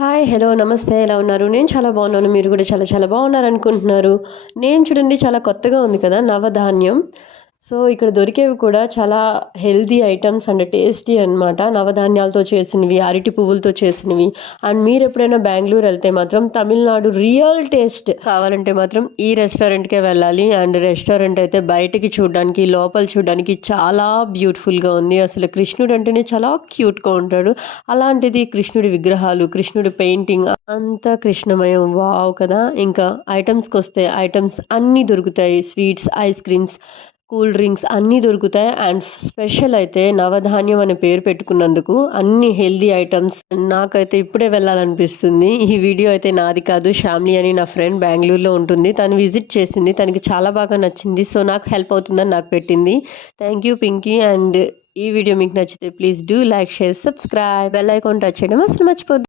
Hi! Hello! నమస్తే. ఎలా ఉన్నారు? నేను చాలా బాగున్నాను. మీరు కూడా చాలా చాలా బాగున్నారనుకుంటున్నారు. నేను చూడండి చాలా కొత్తగా ఉంది కదా! నవధాన్యం. సో, ఇక్కడ దొరికేవి కూడా చాలా హెల్తీ ఐటెమ్స్ అండ్ టేస్టీ అనమాట. నవధాన్యాలతో చేసినవి, అరటి పువ్వులతో చేసినవి. అండ్ మీరెప్పుడైనా బెంగుళూరు ఎళ్తే మాత్రం తమిళనాడు రియల్ టేస్ట్ కావాలంటే మాత్రం ఈ రెస్టారెంట్‌కే వెళ్ళాలి. అండ్ రెస్టారెంట్ అయితే బయటికి చూడ్డానికి, లోపల చూడ్డానికి చాలా బ్యూటిఫుల్‌గా ఉంది. అసలు కృష్ణుడు అంటేనే చాలా క్యూట్‌గా ఉంటాడు. అలాంటిది కృష్ణుడి విగ్రహాలు, కృష్ణుడి పెయింటింగ్ అంతా కృష్ణమయం. వావ్! కదా! ఇంకా ఐటెమ్స్‌కొస్తే ఐటెమ్స్ అన్నీ దొరుకుతాయి. Sweets, ice creams, cool drinks అన్నీ దొరుకుతాయి. అండ్ స్పెషల్ అయితే నవధాన్యం అనే పేరు పెట్టుకున్నందుకు అన్ని హెల్తీ ఐటెమ్స్. నాకైతే ఇప్పుడే వెళ్ళాలనిపిస్తుంది. ఈ వీడియో అయితే నాది కాదు. శ్యామ్లి అని నా ఫ్రెండ్ బెంగుళూరులో ఉంటుంది. తను విజిట్ చేసింది. తనకి చాలా బాగా నచ్చింది. సో, నాకు హెల్ప్ అవుతుందని నాకు పెట్టింది. Thank you Pinky. అండ్ ఈ వీడియో మీకు నచ్చితే please do like, share, subscribe. Bell icon touch చేయడం అసలు మర్చిపోద్దు.